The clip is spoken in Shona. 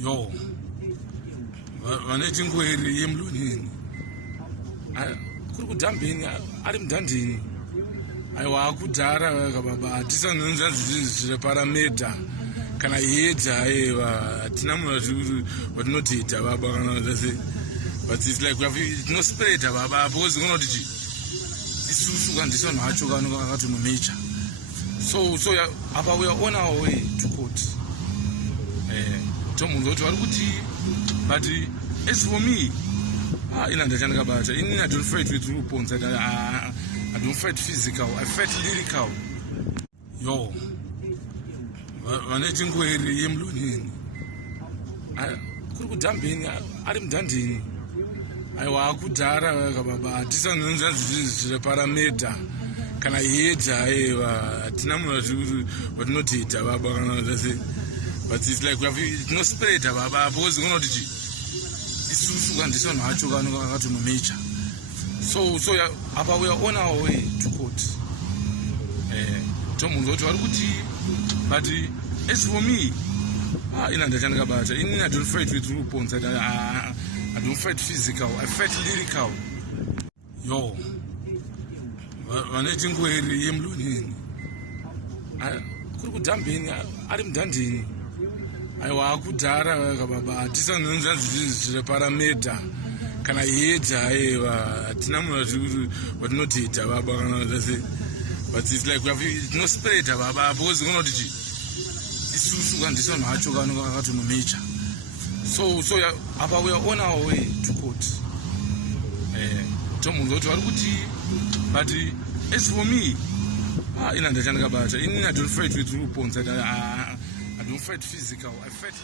Yo, vaneti ngweri yemlonini kuri kudhambeni ari mudhandini aiwa kudhara kababa hatisanonzanzi zvire paramedha kana yedza aiwa hatina munhu watinotita baba kana zase but it's like we have no spread baba because kuna kuti isusu kandisa nacho kanu kakati mumecha so apa we are on our way to court tomunhu kuti vari kuti but as for me ina ndachandikabata ini I don't fight with weapons. I don't fight physical, I fight lyrical. Yo, vaneti ngweri yemlonini kuri kudhambeni ari mudhandini aiwa kudhara kababa hatisanonzanzi zvire paramedha kana yedza aiwa hatina munhu watinotita baba kana zase but it's like we have no spread baba because kuna kuti isusu kandisa nacho kanu kakati mumecha so apa we are on our way to court tomunhu kuti vari kuti but as for me ina ndachandikabata ini I don't fight with weapons. I don't fight physical, I fight lyrical. Yo, vaneti ngweri yemlonini kuri kudhambeni ari mudhandini aiwa kudhara kababa hatisanonzanzi zvire paramedha kana yedza aiwa hatina munhu watinotita baba kana zase but it's like we have no spread baba because kuna kuti isusu kandisa nacho kanu kakati mumecha so apa we are on our way to court tomunhu kuti vari kuti but as for me ina ndachandikabata ini I don't fight with weapons. I don't fight physical, I fight